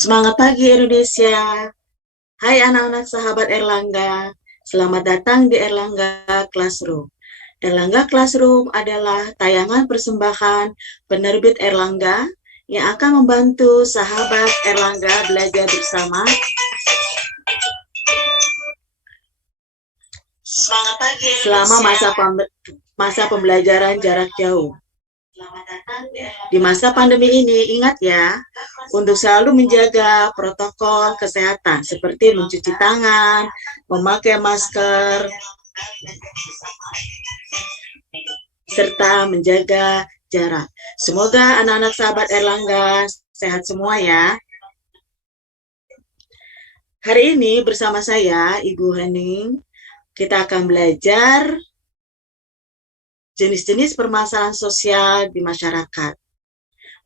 Semangat pagi Indonesia. Hai anak-anak sahabat Erlangga. Selamat datang di Erlangga Classroom. Erlangga Classroom adalah tayangan persembahan penerbit Erlangga yang akan membantu sahabat Erlangga belajar bersama. Semangat pagi Indonesia. Selama masa pembelajaran jarak jauh. Di masa pandemi ini, ingat ya, untuk selalu menjaga protokol kesehatan seperti mencuci tangan, memakai masker, serta menjaga jarak. Semoga anak-anak sahabat Erlangga sehat semua ya. Hari ini bersama saya, Ibu Hening, kita akan belajar jenis-jenis permasalahan sosial di masyarakat.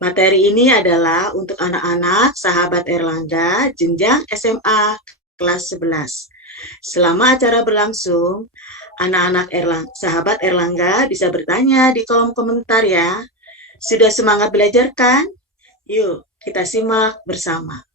Materi ini adalah untuk anak-anak sahabat Erlangga jenjang SMA kelas 11. Selama acara berlangsung, anak-anak sahabat Erlangga bisa bertanya di kolom komentar ya. Sudah semangat belajar kan? Yuk, kita simak bersama.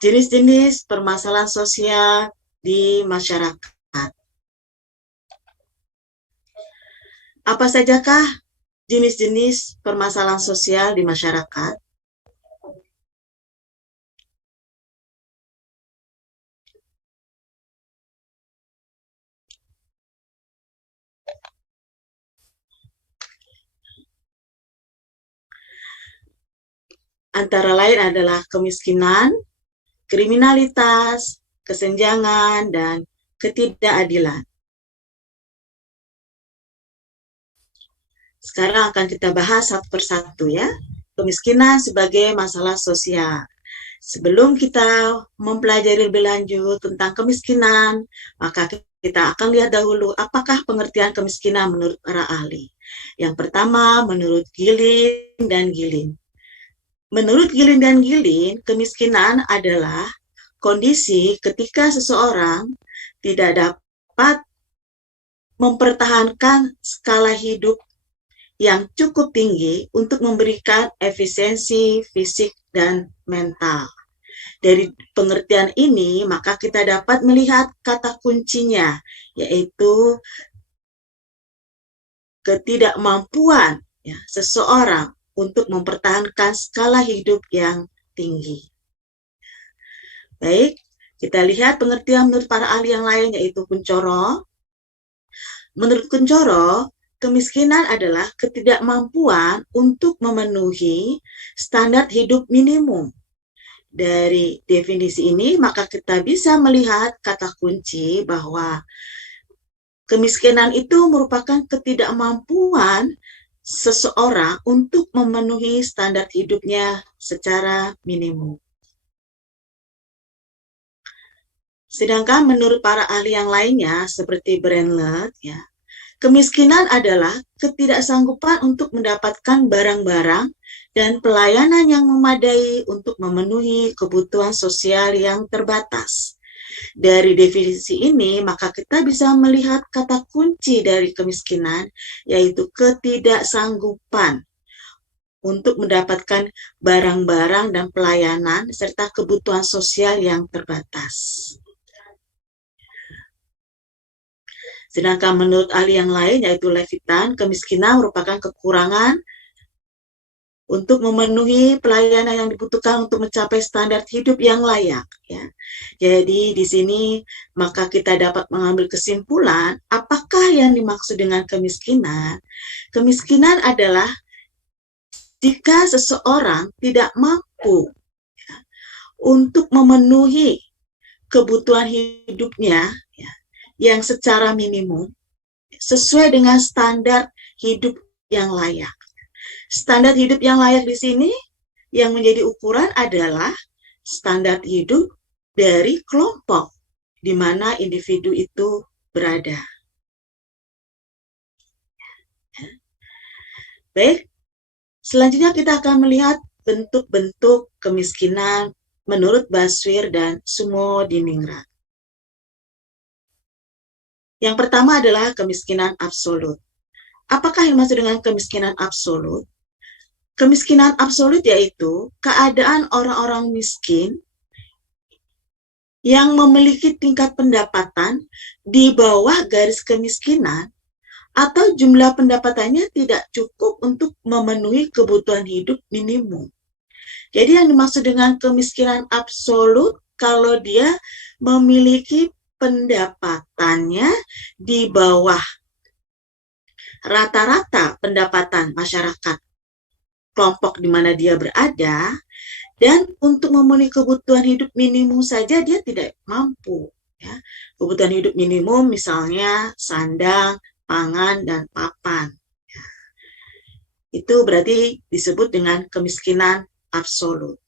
Jenis-jenis permasalahan sosial di masyarakat. Apa sajakah jenis-jenis permasalahan sosial di masyarakat? Antara lain adalah kemiskinan, kriminalitas, kesenjangan, dan ketidakadilan. Sekarang akan kita bahas satu persatu ya. Kemiskinan sebagai masalah sosial. Sebelum kita mempelajari lebih lanjut tentang kemiskinan, maka kita akan lihat dahulu apakah pengertian kemiskinan menurut para ahli. Yang pertama, menurut Gilin dan Gilin. Menurut Gilin dan Gilin, kemiskinan adalah kondisi ketika seseorang tidak dapat mempertahankan skala hidup yang cukup tinggi untuk memberikan efisiensi fisik dan mental. Dari pengertian ini, maka kita dapat melihat kata kuncinya, yaitu ketidakmampuan ya, seseorang untuk mempertahankan skala hidup yang tinggi. Baik, kita lihat pengertian menurut para ahli yang lain, yaitu Kuncoro. Menurut Kuncoro, kemiskinan adalah ketidakmampuan untuk memenuhi standar hidup minimum. Dari definisi ini, maka kita bisa melihat kata kunci bahwa kemiskinan itu merupakan ketidakmampuan seseorang untuk memenuhi standar hidupnya secara minimum. Sedangkan menurut para ahli yang lainnya, seperti Brandler, ya, kemiskinan adalah ketidaksanggupan untuk mendapatkan barang-barang dan pelayanan yang memadai untuk memenuhi kebutuhan sosial yang terbatas. Dari definisi ini, maka kita bisa melihat kata kunci dari kemiskinan, yaitu ketidaksanggupan untuk mendapatkan barang-barang dan pelayanan serta kebutuhan sosial yang terbatas. Sedangkan menurut ahli yang lain, yaitu Levitan, kemiskinan merupakan kekurangan untuk memenuhi pelayanan yang dibutuhkan untuk mencapai standar hidup yang layak. Ya. Jadi di sini maka kita dapat mengambil kesimpulan apakah yang dimaksud dengan kemiskinan. Kemiskinan adalah jika seseorang tidak mampu ya, untuk memenuhi kebutuhan hidupnya ya, yang secara minimum sesuai dengan standar hidup yang layak. Standar hidup yang layak di sini yang menjadi ukuran adalah standar hidup dari kelompok di mana individu itu berada. Baik, selanjutnya kita akan melihat bentuk-bentuk kemiskinan menurut Baswir dan Sumodiningrat. Yang pertama adalah kemiskinan absolut. Apakah yang dimaksud dengan kemiskinan absolut? Kemiskinan absolut yaitu keadaan orang-orang miskin yang memiliki tingkat pendapatan di bawah garis kemiskinan atau jumlah pendapatannya tidak cukup untuk memenuhi kebutuhan hidup minimum. Jadi yang dimaksud dengan kemiskinan absolut kalau dia memiliki pendapatannya di bawah rata-rata pendapatan masyarakat kelompok di mana dia berada, dan untuk memenuhi kebutuhan hidup minimum saja dia tidak mampu. Ya. Kebutuhan hidup minimum misalnya sandang, pangan, dan papan. Ya. Itu berarti disebut dengan kemiskinan absolut.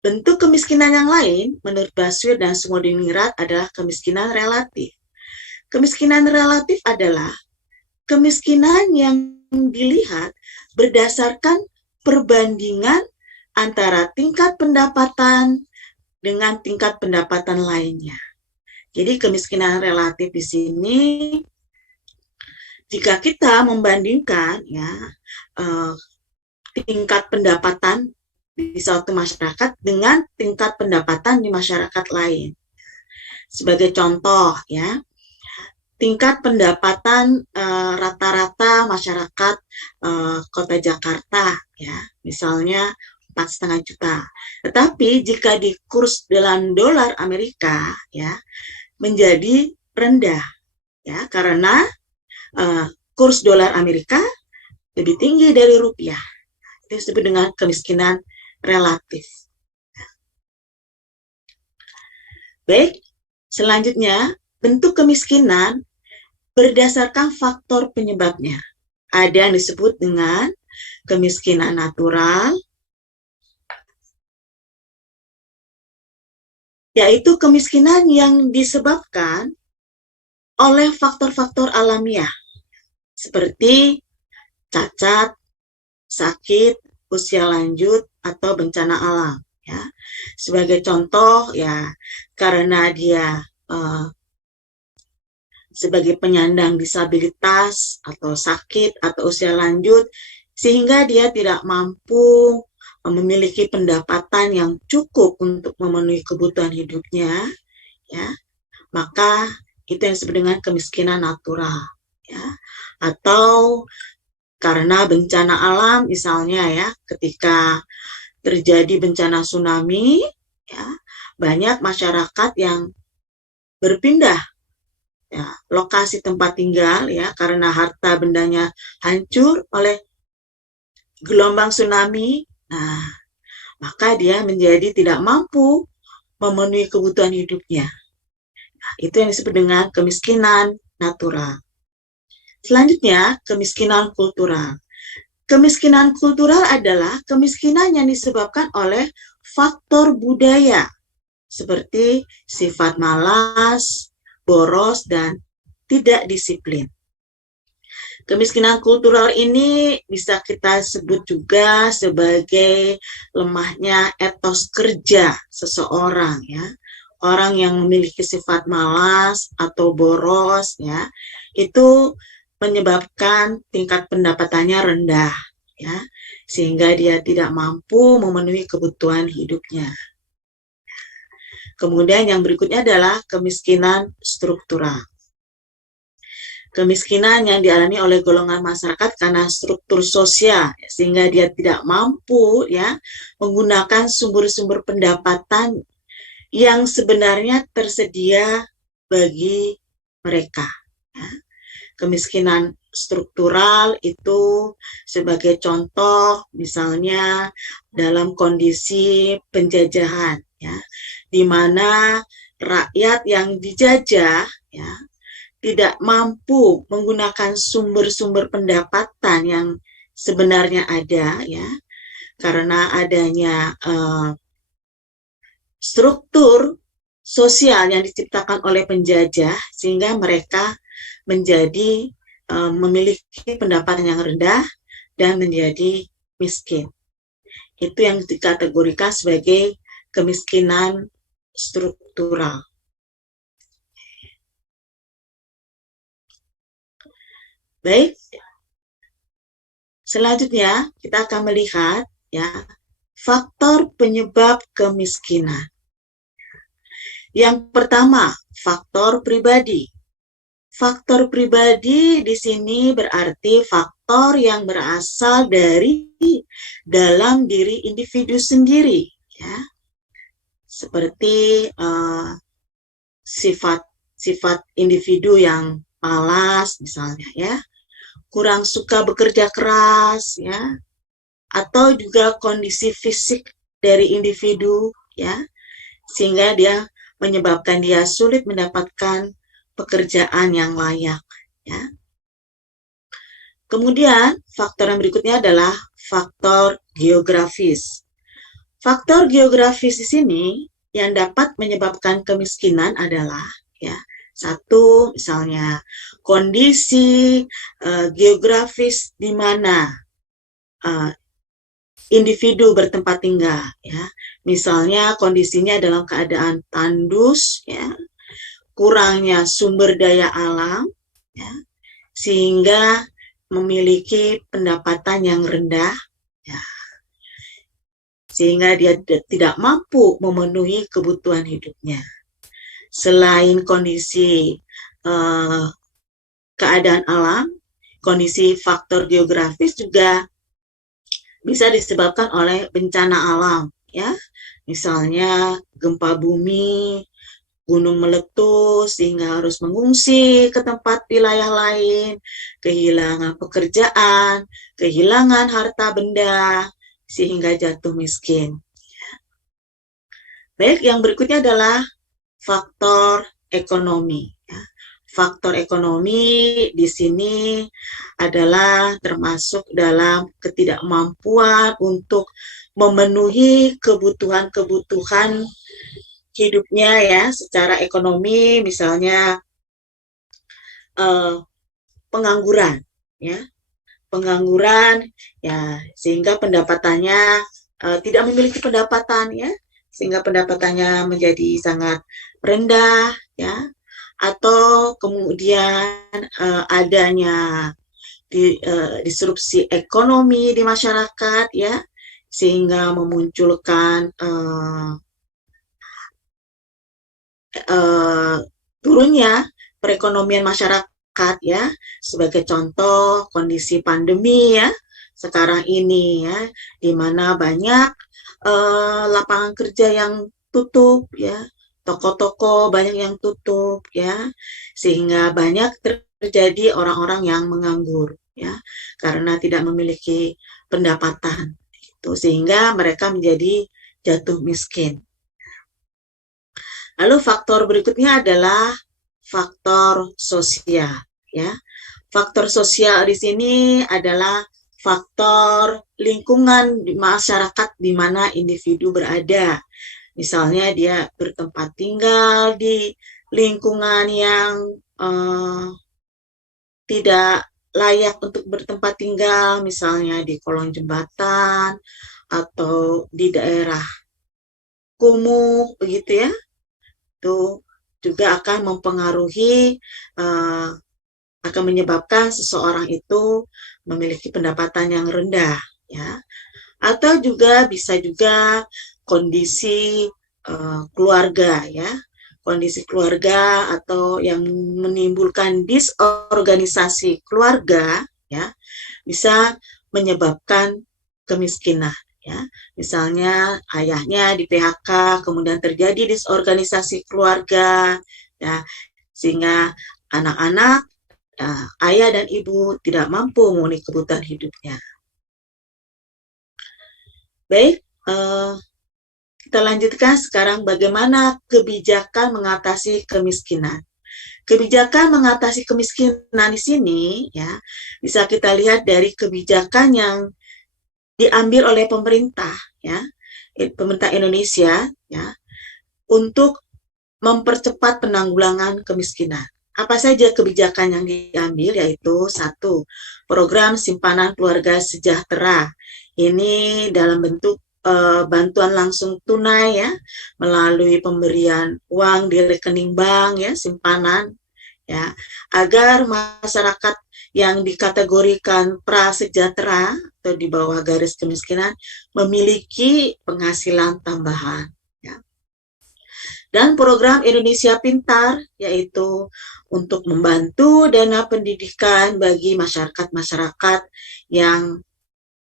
Bentuk kemiskinan yang lain menurut Baswir dan Sumodiningrat adalah kemiskinan relatif. Kemiskinan relatif adalah kemiskinan yang dilihat berdasarkan perbandingan antara tingkat pendapatan dengan tingkat pendapatan lainnya. Jadi kemiskinan relatif di sini jika kita membandingkan ya tingkat pendapatan di suatu masyarakat dengan tingkat pendapatan di masyarakat lain. Sebagai contoh ya, tingkat pendapatan rata-rata masyarakat kota Jakarta ya misalnya 4,5 juta. Tetapi jika dikurs dalam dolar Amerika ya menjadi rendah ya karena kurs dolar Amerika lebih tinggi dari rupiah. Itu disebut dengan kemiskinan relatif. Baik, selanjutnya bentuk kemiskinan berdasarkan faktor penyebabnya. Ada yang disebut dengan kemiskinan natural, yaitu kemiskinan yang disebabkan oleh faktor-faktor alamiah, seperti cacat, sakit, usia lanjut, atau bencana alam. Ya. Sebagai contoh, ya karena dia sebagai penyandang disabilitas atau sakit atau usia lanjut sehingga dia tidak mampu memiliki pendapatan yang cukup untuk memenuhi kebutuhan hidupnya ya maka itu yang disebut dengan kemiskinan natural ya atau karena bencana alam misalnya ya ketika terjadi bencana tsunami ya banyak masyarakat yang berpindah ya, lokasi tempat tinggal ya karena harta bendanya hancur oleh gelombang tsunami. Nah, maka dia menjadi tidak mampu memenuhi kebutuhan hidupnya. Nah, itu yang disebut dengan kemiskinan natural. Selanjutnya, kemiskinan kultural. Kemiskinan kultural adalah kemiskinan yang disebabkan oleh faktor budaya seperti sifat malas, boros, dan tidak disiplin. Kemiskinan kultural ini bisa kita sebut juga sebagai lemahnya etos kerja seseorang ya. Orang yang memiliki sifat malas atau boros ya, itu menyebabkan tingkat pendapatannya rendah ya, sehingga dia tidak mampu memenuhi kebutuhan hidupnya. Kemudian yang berikutnya adalah kemiskinan struktural. Kemiskinan yang dialami oleh golongan masyarakat karena struktur sosial, sehingga dia tidak mampu ya menggunakan sumber-sumber pendapatan yang sebenarnya tersedia bagi mereka. Ya. Kemiskinan struktural itu sebagai contoh misalnya dalam kondisi penjajahan ya di mana rakyat yang dijajah ya tidak mampu menggunakan sumber-sumber pendapatan yang sebenarnya ada ya karena adanya struktur sosial yang diciptakan oleh penjajah sehingga mereka menjadi memiliki pendapatan yang rendah dan menjadi miskin. Itu yang dikategorikan sebagai kemiskinan struktural. Baik, selanjutnya kita akan melihat ya faktor penyebab kemiskinan. Yang pertama, faktor pribadi. Faktor pribadi di sini berarti faktor yang berasal dari dalam diri individu sendiri, ya. Seperti sifat individu yang malas misalnya, ya, kurang suka bekerja keras, ya, atau juga kondisi fisik dari individu, ya, sehingga dia menyebabkan dia sulit mendapatkan pekerjaan yang layak, ya. Kemudian faktor yang berikutnya adalah faktor geografis. Faktor geografis di sini yang dapat menyebabkan kemiskinan adalah ya satu misalnya kondisi geografis di mana individu bertempat tinggal, ya. Misalnya kondisinya dalam keadaan tandus, ya, kurangnya sumber daya alam, ya, sehingga memiliki pendapatan yang rendah, ya, sehingga dia tidak mampu memenuhi kebutuhan hidupnya. Selain kondisi keadaan alam, kondisi faktor geografis juga bisa disebabkan oleh bencana alam, ya, misalnya gempa bumi, gunung meletus sehingga harus mengungsi ke tempat wilayah lain, kehilangan pekerjaan, kehilangan harta benda, sehingga jatuh miskin. Baik, yang berikutnya adalah faktor ekonomi. Faktor ekonomi di sini adalah termasuk dalam ketidakmampuan untuk memenuhi kebutuhan-kebutuhan hidupnya ya secara ekonomi, misalnya pengangguran, ya, pengangguran ya sehingga pendapatannya tidak memiliki pendapatan, ya, sehingga pendapatannya menjadi sangat rendah, ya, atau kemudian adanya disrupsi ekonomi di masyarakat, ya, sehingga memunculkan turunnya perekonomian masyarakat, ya, sebagai contoh kondisi pandemi, ya, sekarang ini, ya, di mana banyak lapangan kerja yang tutup, ya, toko-toko banyak yang tutup, ya, sehingga banyak terjadi orang-orang yang menganggur, ya, karena tidak memiliki pendapatan, itu sehingga mereka menjadi jatuh miskin. Lalu faktor berikutnya adalah faktor sosial, ya. Faktor sosial di sini adalah faktor lingkungan di masyarakat di mana individu berada. Misalnya dia bertempat tinggal di lingkungan yang tidak layak untuk bertempat tinggal, misalnya di kolong jembatan atau di daerah kumuh, begitu ya. Itu juga akan mempengaruhi, akan menyebabkan seseorang itu memiliki pendapatan yang rendah, ya. Atau juga bisa juga kondisi keluarga, ya, kondisi keluarga atau yang menimbulkan disorganisasi keluarga, ya, bisa menyebabkan kemiskinan. Ya, misalnya ayahnya di PHK, kemudian terjadi disorganisasi keluarga, ya, sehingga anak-anak, ayah dan ibu tidak mampu memenuhi kebutuhan hidupnya. Baik, kita lanjutkan sekarang bagaimana kebijakan mengatasi kemiskinan. Kebijakan mengatasi kemiskinan di sini, ya, bisa kita lihat dari kebijakan yang diambil oleh pemerintah, ya, pemerintah Indonesia, ya, untuk mempercepat penanggulangan kemiskinan. Apa saja kebijakan yang diambil? Yaitu satu, program simpanan keluarga sejahtera. Ini dalam bentuk bantuan langsung tunai ya, melalui pemberian uang di rekening bank ya, simpanan ya, agar masyarakat yang dikategorikan prasejahtera atau di bawah garis kemiskinan memiliki penghasilan tambahan. Dan program Indonesia Pintar, yaitu untuk membantu dana pendidikan bagi masyarakat-masyarakat yang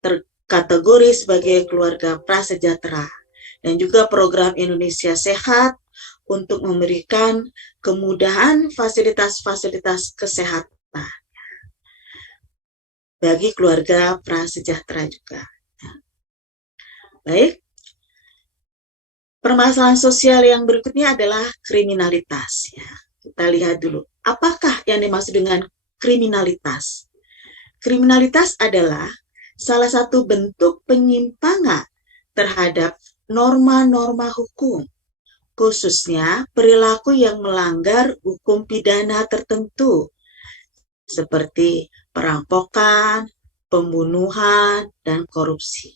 terkategori sebagai keluarga prasejahtera. Dan juga program Indonesia Sehat untuk memberikan kemudahan fasilitas-fasilitas kesehatan bagi keluarga prasejahtera juga. Baik. Permasalahan sosial yang berikutnya adalah kriminalitas. Ya. Kita lihat dulu, apakah yang dimaksud dengan kriminalitas? Kriminalitas adalah salah satu bentuk penyimpangan terhadap norma-norma hukum, khususnya perilaku yang melanggar hukum pidana tertentu, seperti perampokan, pembunuhan, dan korupsi.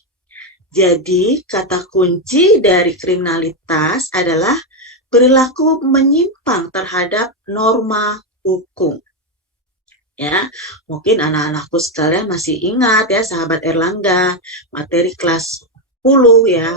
Jadi, kata kunci dari kriminalitas adalah perilaku menyimpang terhadap norma hukum. Ya, mungkin anak-anakku sekalian masih ingat ya, sahabat Erlangga, materi kelas 10 ya,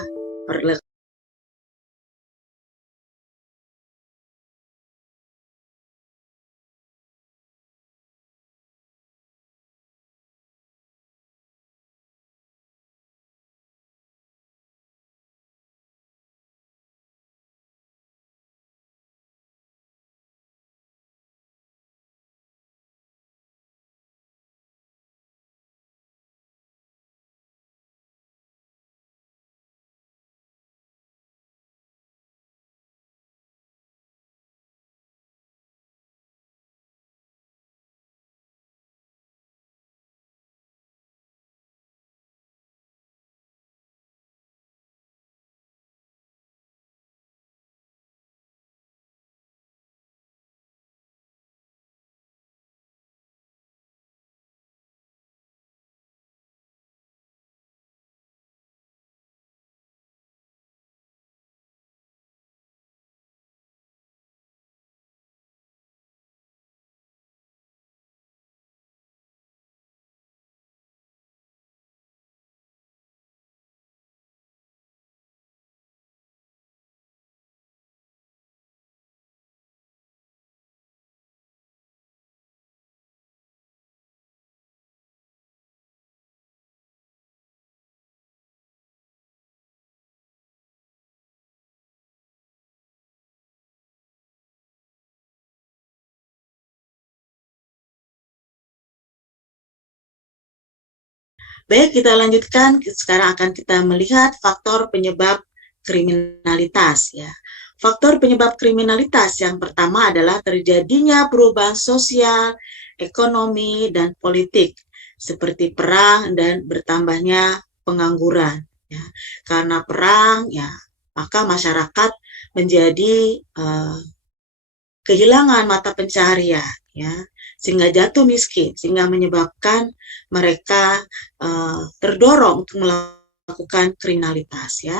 Baik, kita lanjutkan. Sekarang akan kita melihat faktor penyebab kriminalitas ya. Faktor penyebab kriminalitas yang pertama adalah terjadinya perubahan sosial, ekonomi, dan politik seperti perang dan bertambahnya pengangguran ya. Karena perang ya, maka masyarakat menjadi kehilangan mata pencaharian ya, sehingga jatuh miskin, sehingga menyebabkan mereka terdorong untuk melakukan kriminalitas ya.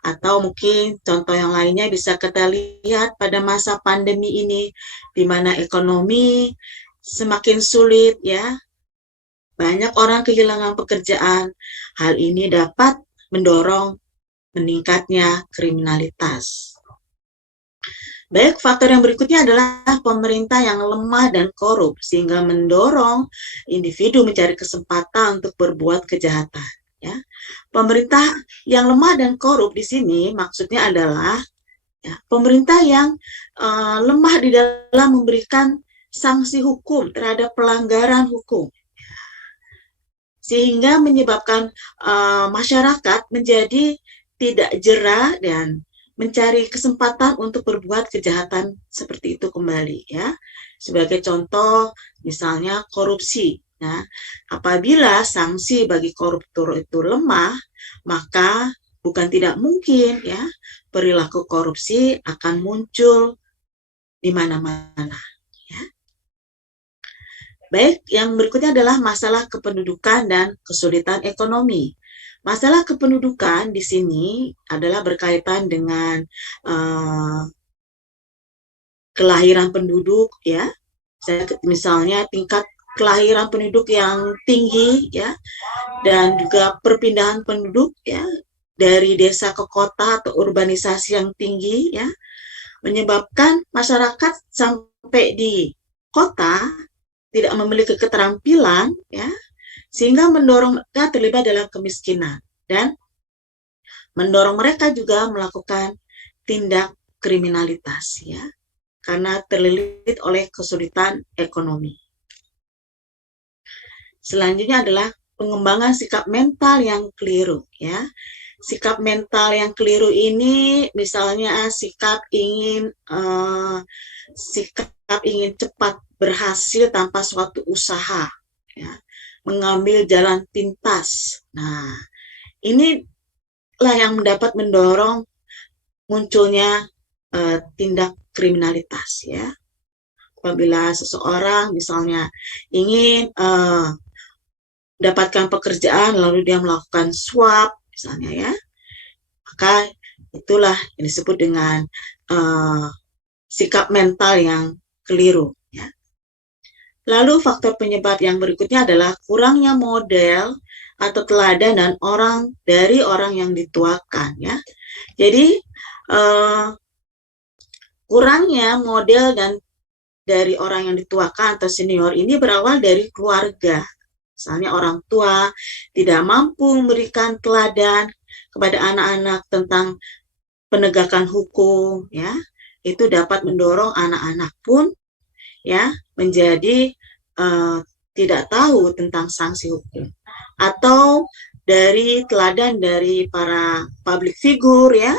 Atau mungkin contoh yang lainnya bisa kita lihat pada masa pandemi ini, di mana ekonomi semakin sulit ya, banyak orang kehilangan pekerjaan. Hal ini dapat mendorong meningkatnya kriminalitas. Baik, faktor yang berikutnya adalah pemerintah yang lemah dan korup, sehingga mendorong individu mencari kesempatan untuk berbuat kejahatan. Ya. Pemerintah yang lemah dan korup di sini maksudnya adalah ya, pemerintah yang lemah di dalam memberikan sanksi hukum terhadap pelanggaran hukum, sehingga menyebabkan masyarakat menjadi tidak jera dan mencari kesempatan untuk berbuat kejahatan seperti itu kembali ya. Sebagai contoh misalnya korupsi. Nah, apabila sanksi bagi koruptor itu lemah, maka bukan tidak mungkin ya perilaku korupsi akan muncul di mana-mana. Ya. Baik, yang berikutnya adalah masalah kependudukan dan kesulitan ekonomi. Masalah kependudukan di sini adalah berkaitan dengan kelahiran penduduk, ya. Misalnya tingkat kelahiran penduduk yang tinggi, ya, dan juga perpindahan penduduk, ya, dari desa ke kota atau urbanisasi yang tinggi, ya, menyebabkan masyarakat sampai di kota tidak memiliki keterampilan, ya, sehingga mendorong mereka terlibat dalam kemiskinan dan mendorong mereka juga melakukan tindak kriminalitas, ya, karena terlilit oleh kesulitan ekonomi. Selanjutnya adalah pengembangan sikap mental yang keliru, ya. Sikap mental yang keliru ini misalnya sikap ingin cepat berhasil tanpa suatu usaha, ya, mengambil jalan pintas. Nah, inilah yang dapat mendorong munculnya tindak kriminalitas, ya. Apabila seseorang misalnya ingin dapatkan pekerjaan lalu dia melakukan suap misalnya, ya, maka itulah yang disebut dengan sikap mental yang keliru, ya. Lalu faktor penyebab yang berikutnya adalah kurangnya model atau teladan dan dari orang yang dituakan, ya. Jadi kurangnya model dan dari orang yang dituakan atau senior ini berawal dari keluarga. Misalnya orang tua tidak mampu memberikan teladan kepada anak-anak tentang penegakan hukum, ya. Itu dapat mendorong anak-anak pun, ya, menjadi tidak tahu tentang sanksi hukum. Atau dari teladan dari para public figure, ya,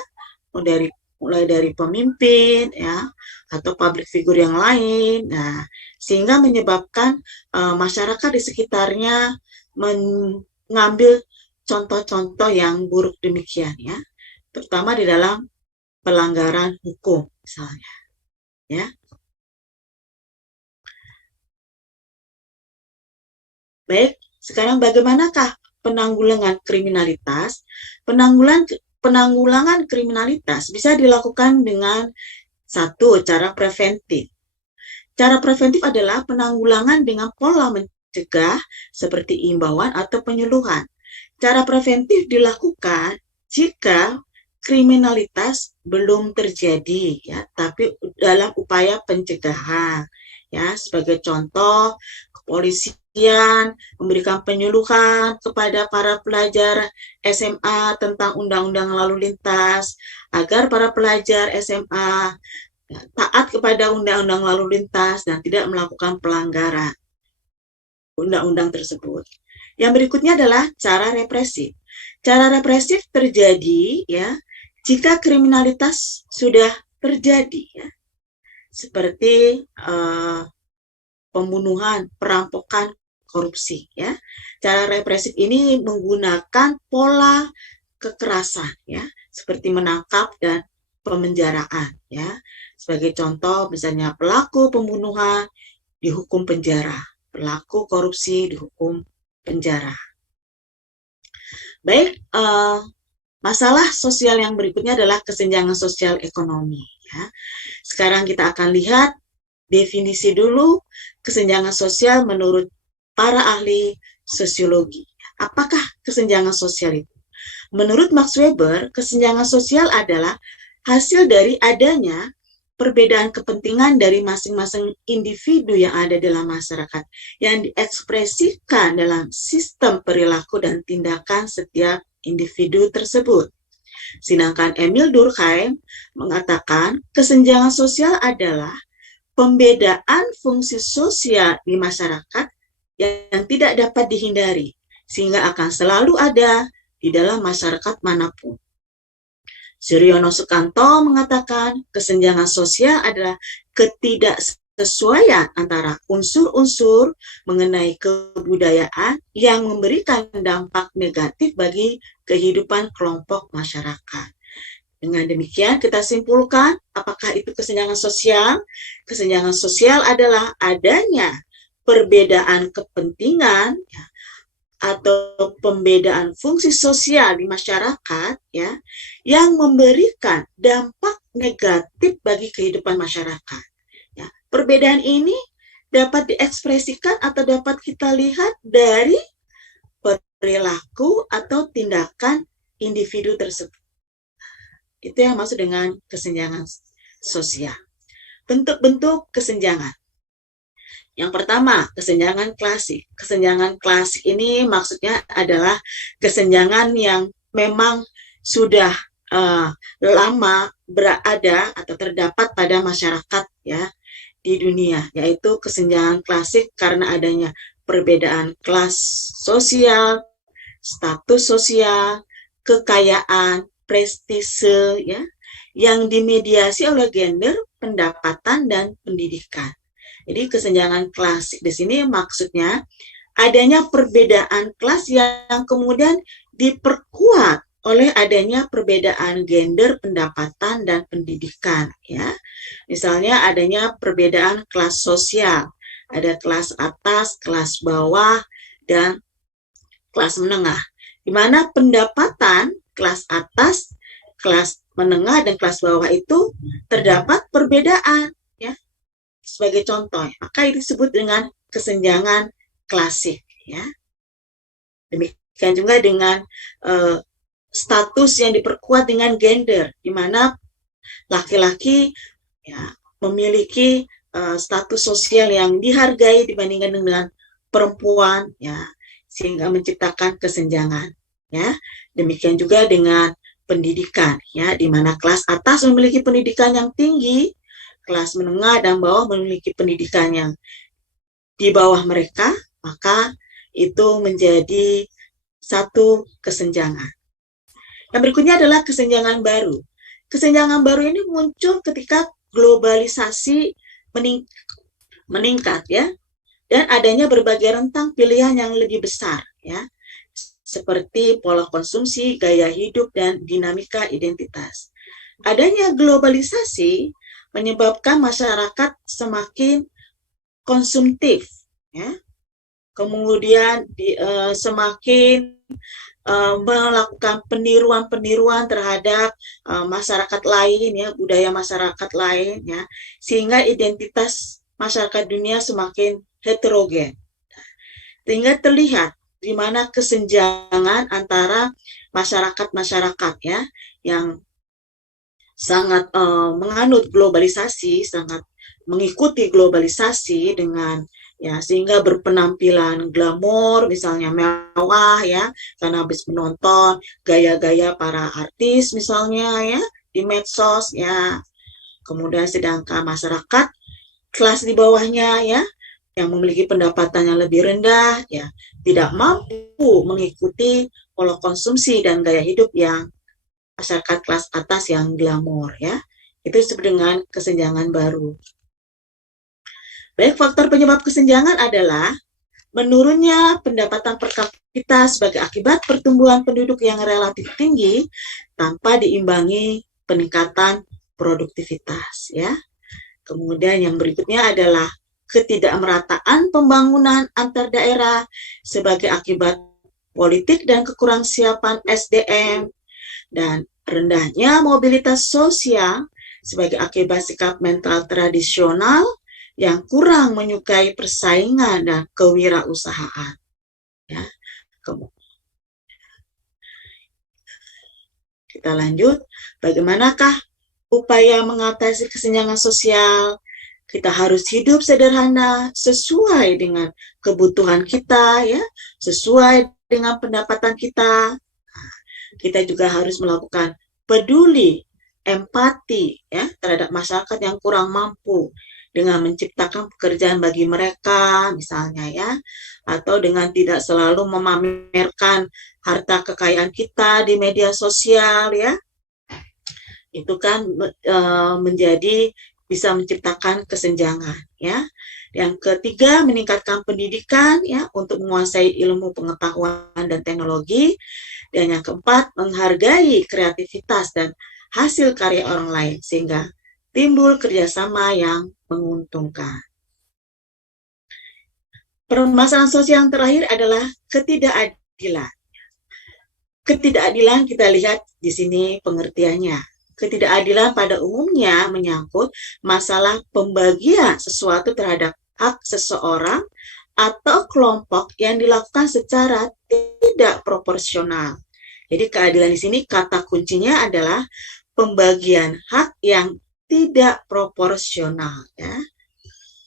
mulai dari pemimpin, ya, atau public figure yang lain. Nah, sehingga menyebabkan masyarakat di sekitarnya mengambil contoh-contoh yang buruk demikian, ya, terutama di dalam pelanggaran hukum misalnya, ya. Baik, sekarang bagaimanakah penanggulangan kriminalitas? Penanggulangan kriminalitas bisa dilakukan dengan satu, cara preventif. Cara preventif adalah penanggulangan dengan pola mencegah seperti imbauan atau penyuluhan. Cara preventif dilakukan jika kriminalitas belum terjadi, ya, tapi dalam upaya pencegahan, ya. Sebagai contoh, kepolisian memberikan penyuluhan kepada para pelajar SMA tentang undang-undang lalu lintas agar para pelajar SMA taat kepada undang-undang lalu lintas dan tidak melakukan pelanggaran undang-undang tersebut. Yang berikutnya adalah cara represif. Cara represif terjadi, ya, jika kriminalitas sudah terjadi, ya, seperti pembunuhan, perampokan, korupsi, ya. Cara represif ini menggunakan pola kekerasan, ya, seperti menangkap dan pemenjaraan, ya. Sebagai contoh, misalnya pelaku pembunuhan dihukum penjara, pelaku korupsi dihukum penjara. Baik, masalah sosial yang berikutnya adalah kesenjangan sosial ekonomi, ya. Sekarang kita akan lihat definisi dulu kesenjangan sosial menurut para ahli sosiologi. Apakah kesenjangan sosial itu? Menurut Max Weber, kesenjangan sosial adalah hasil dari adanya perbedaan kepentingan dari masing-masing individu yang ada dalam masyarakat yang diekspresikan dalam sistem perilaku dan tindakan setiap individu tersebut. Sedangkan Emil Durkheim mengatakan kesenjangan sosial adalah pembedaan fungsi sosial di masyarakat yang tidak dapat dihindari, sehingga akan selalu ada di dalam masyarakat manapun. Suryono Sukanto mengatakan kesenjangan sosial adalah kesesuaian antara unsur-unsur mengenai kebudayaan yang memberikan dampak negatif bagi kehidupan kelompok masyarakat. Dengan demikian kita simpulkan apakah itu kesenjangan sosial? Kesenjangan sosial adalah adanya perbedaan kepentingan ya, atau pembedaan fungsi sosial di masyarakat ya yang memberikan dampak negatif bagi kehidupan masyarakat. Ya, perbedaan ini dapat diekspresikan atau dapat kita lihat dari perilaku atau tindakan individu tersebut. Itu yang maksud dengan kesenjangan sosial. Bentuk-bentuk kesenjangan. Yang pertama, kesenjangan klasik. Kesenjangan klasik ini maksudnya adalah kesenjangan yang memang sudah lama berada atau terdapat pada masyarakat ya di dunia, yaitu kesenjangan klasik karena adanya perbedaan kelas sosial, status sosial, kekayaan, prestise ya, yang dimediasi oleh gender, pendapatan dan pendidikan. Jadi kesenjangan klasik di sini maksudnya adanya perbedaan kelas yang kemudian diperkuat oleh adanya perbedaan gender, pendapatan dan pendidikan ya. Misalnya adanya perbedaan kelas sosial, ada kelas atas, kelas bawah dan kelas menengah. Di mana pendapatan kelas atas, kelas menengah dan kelas bawah itu terdapat perbedaan ya. Sebagai contoh, maka itu disebut dengan kesenjangan klasik ya. Demikian juga dengan status yang diperkuat dengan gender, di mana laki-laki ya, memiliki status sosial yang dihargai dibandingkan dengan perempuan ya, sehingga menciptakan kesenjangan ya. Demikian juga dengan pendidikan ya, di mana kelas atas memiliki pendidikan yang tinggi, kelas menengah dan bawah memiliki pendidikan yang di bawah mereka, maka itu menjadi satu kesenjangan. Yang berikutnya adalah kesenjangan baru. Kesenjangan baru ini muncul ketika globalisasi meningkat ya, dan adanya berbagai rentang pilihan yang lebih besar ya, seperti pola konsumsi, gaya hidup dan dinamika identitas. Adanya globalisasi menyebabkan masyarakat semakin konsumtif ya, kemudian semakin melakukan peniruan-peniruan terhadap masyarakat lain ya, budaya masyarakat lain ya, sehingga identitas masyarakat dunia semakin heterogen, sehingga terlihat di mana kesenjangan antara masyarakat-masyarakat ya yang sangat menganut globalisasi, sangat mengikuti globalisasi dengan ya, sehingga berpenampilan glamor misalnya, mewah ya, karena habis menonton gaya-gaya para artis misalnya ya di medsos ya. Kemudian sedangkan masyarakat kelas di bawahnya ya, yang memiliki pendapatan yang lebih rendah ya, tidak mampu mengikuti pola konsumsi dan gaya hidup yang masyarakat kelas atas yang glamor ya. Itu disebut dengan kesenjangan baru. Baik, faktor penyebab kesenjangan adalah menurunnya pendapatan per kapita sebagai akibat pertumbuhan penduduk yang relatif tinggi tanpa diimbangi peningkatan produktivitas ya. Kemudian yang berikutnya adalah ketidakmerataan pembangunan antar daerah sebagai akibat politik dan kekurang siapan SDM, dan rendahnya mobilitas sosial sebagai akibat sikap mental tradisional yang kurang menyukai persaingan dan kewirausahaan. Ya. Kita lanjut, bagaimanakah upaya mengatasi kesenjangan sosial? Kita harus hidup sederhana sesuai dengan kebutuhan kita, ya, sesuai dengan pendapatan kita. Kita juga harus melakukan peduli, empati ya terhadap masyarakat yang kurang mampu dengan menciptakan pekerjaan bagi mereka misalnya ya, atau dengan tidak selalu memamerkan harta kekayaan kita di media sosial ya. Itu kan menjadi bisa menciptakan kesenjangan, ya. Yang ketiga, meningkatkan pendidikan, ya, untuk menguasai ilmu pengetahuan dan teknologi. Dan yang keempat, menghargai kreativitas dan hasil karya orang lain sehingga timbul kerjasama yang menguntungkan. Permasalahan sosial yang terakhir adalah ketidakadilan. Ketidakadilan kita lihat di sini pengertiannya. Ketidakadilan pada umumnya menyangkut masalah pembagian sesuatu terhadap hak seseorang atau kelompok yang dilakukan secara tidak proporsional. Jadi keadilan di sini kata kuncinya adalah pembagian hak yang tidak proporsional, ya.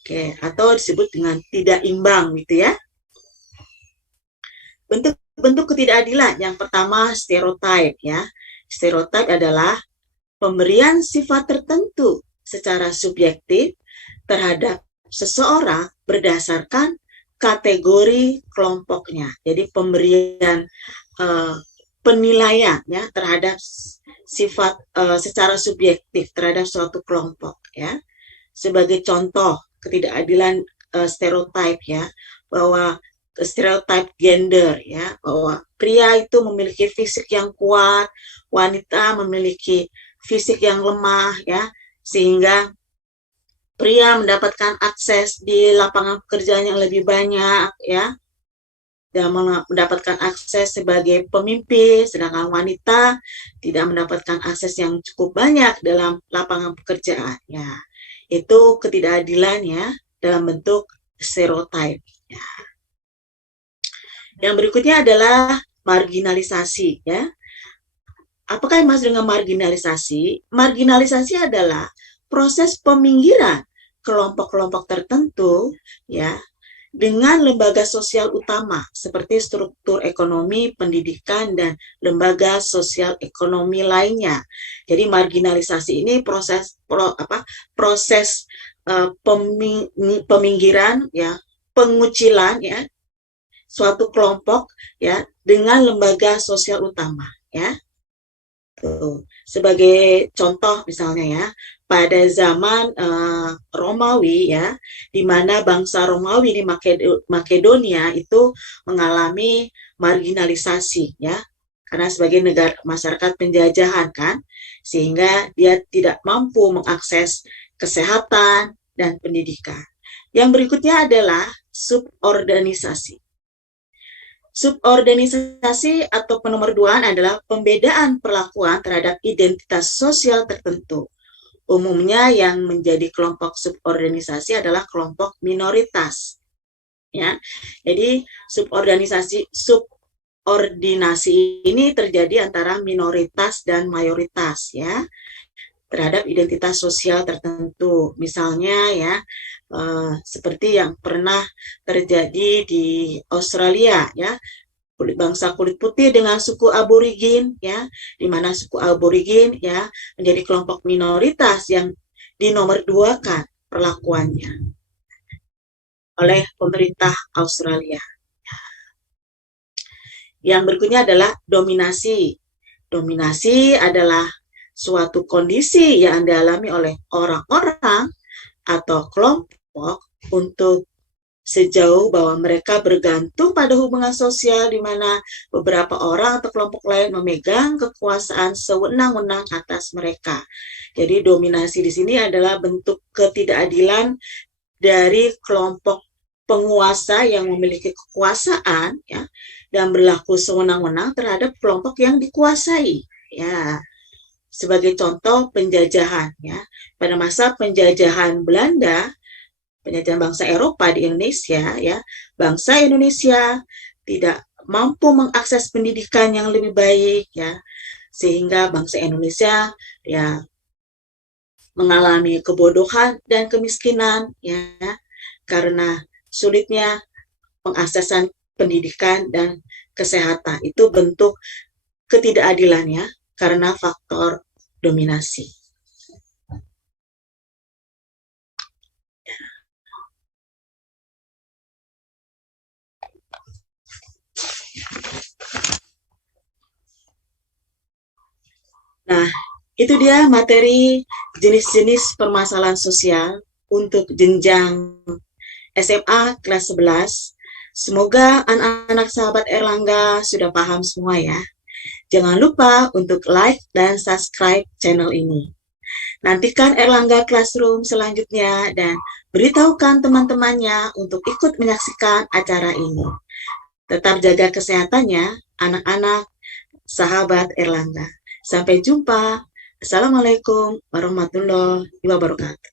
Oke, atau disebut dengan tidak imbang gitu ya. Bentuk ketidakadilan yang pertama stereotip, ya. Stereotip adalah pemberian sifat tertentu secara subjektif terhadap seseorang berdasarkan kategori kelompoknya. Jadi pemberian penilaian, ya, terhadap sifat secara subjektif terhadap suatu kelompok, ya. Sebagai contoh ketidakadilan stereotip, ya, bahwa stereotip gender, ya, bahwa pria itu memiliki fisik yang kuat, wanita memiliki fisik yang lemah, ya, sehingga pria mendapatkan akses di lapangan pekerjaan yang lebih banyak, ya, dan mendapatkan akses sebagai pemimpin, sedangkan wanita tidak mendapatkan akses yang cukup banyak dalam lapangan pekerjaan. Ya, itu ketidakadilan, ya, dalam bentuk stereotip. Ya. Yang berikutnya adalah marginalisasi. Ya, apakah yang maksud dengan marginalisasi? Marginalisasi adalah proses peminggiran kelompok-kelompok tertentu, ya, dengan lembaga sosial utama seperti struktur ekonomi, pendidikan, dan lembaga sosial ekonomi lainnya. Jadi marginalisasi ini proses peminggiran, ya, pengucilan, ya, suatu kelompok, ya, dengan lembaga sosial utama, ya. Tuh. Sebagai contoh misalnya, ya, pada zaman Romawi, ya, di mana bangsa Romawi di Makedonia itu mengalami marginalisasi, ya, karena sebagai negara masyarakat penjajahan kan, sehingga dia tidak mampu mengakses kesehatan dan pendidikan. Yang berikutnya adalah suborganisasi. Suborganisasi atau penomorduaan adalah pembedaan perlakuan terhadap identitas sosial tertentu. Umumnya yang menjadi kelompok suborganisasi adalah kelompok minoritas. Ya, jadi subordinasi ini terjadi antara minoritas dan mayoritas, ya, terhadap identitas sosial tertentu. Misalnya, ya, seperti yang pernah terjadi di Australia, ya, bangsa kulit putih dengan suku aborigin, ya, di mana suku aborigin, ya, menjadi kelompok minoritas yang dinomorduakan perlakuannya oleh pemerintah Australia. Yang berikutnya adalah dominasi. Dominasi adalah suatu kondisi yang dialami oleh orang-orang atau kelompok untuk sejauh bahwa mereka bergantung pada hubungan sosial di mana beberapa orang atau kelompok lain memegang kekuasaan sewenang-wenang atas mereka. Jadi dominasi di sini adalah bentuk ketidakadilan dari kelompok penguasa yang memiliki kekuasaan, ya, dan berlaku sewenang-wenang terhadap kelompok yang dikuasai, ya. Sebagai contoh penjajahan, ya. Pada masa penjajahan Belanda, penjajahan bangsa Eropa di Indonesia, ya, bangsa Indonesia tidak mampu mengakses pendidikan yang lebih baik, ya, sehingga bangsa Indonesia, ya, mengalami kebodohan dan kemiskinan, ya, karena sulitnya pengaksesan pendidikan dan kesehatan. Itu bentuk ketidakadilannya karena faktor dominasi. Nah, Itu dia materi jenis-jenis permasalahan sosial untuk jenjang SMA kelas 11. Semoga anak-anak sahabat Erlangga sudah paham semua ya. Jangan lupa untuk like dan subscribe channel ini. Nantikan Erlangga Classroom selanjutnya dan beritahukan teman-temannya untuk ikut menyaksikan acara ini. Tetap jaga kesehatannya, anak-anak sahabat Erlangga. Sampai jumpa. Assalamualaikum warahmatullahi wabarakatuh.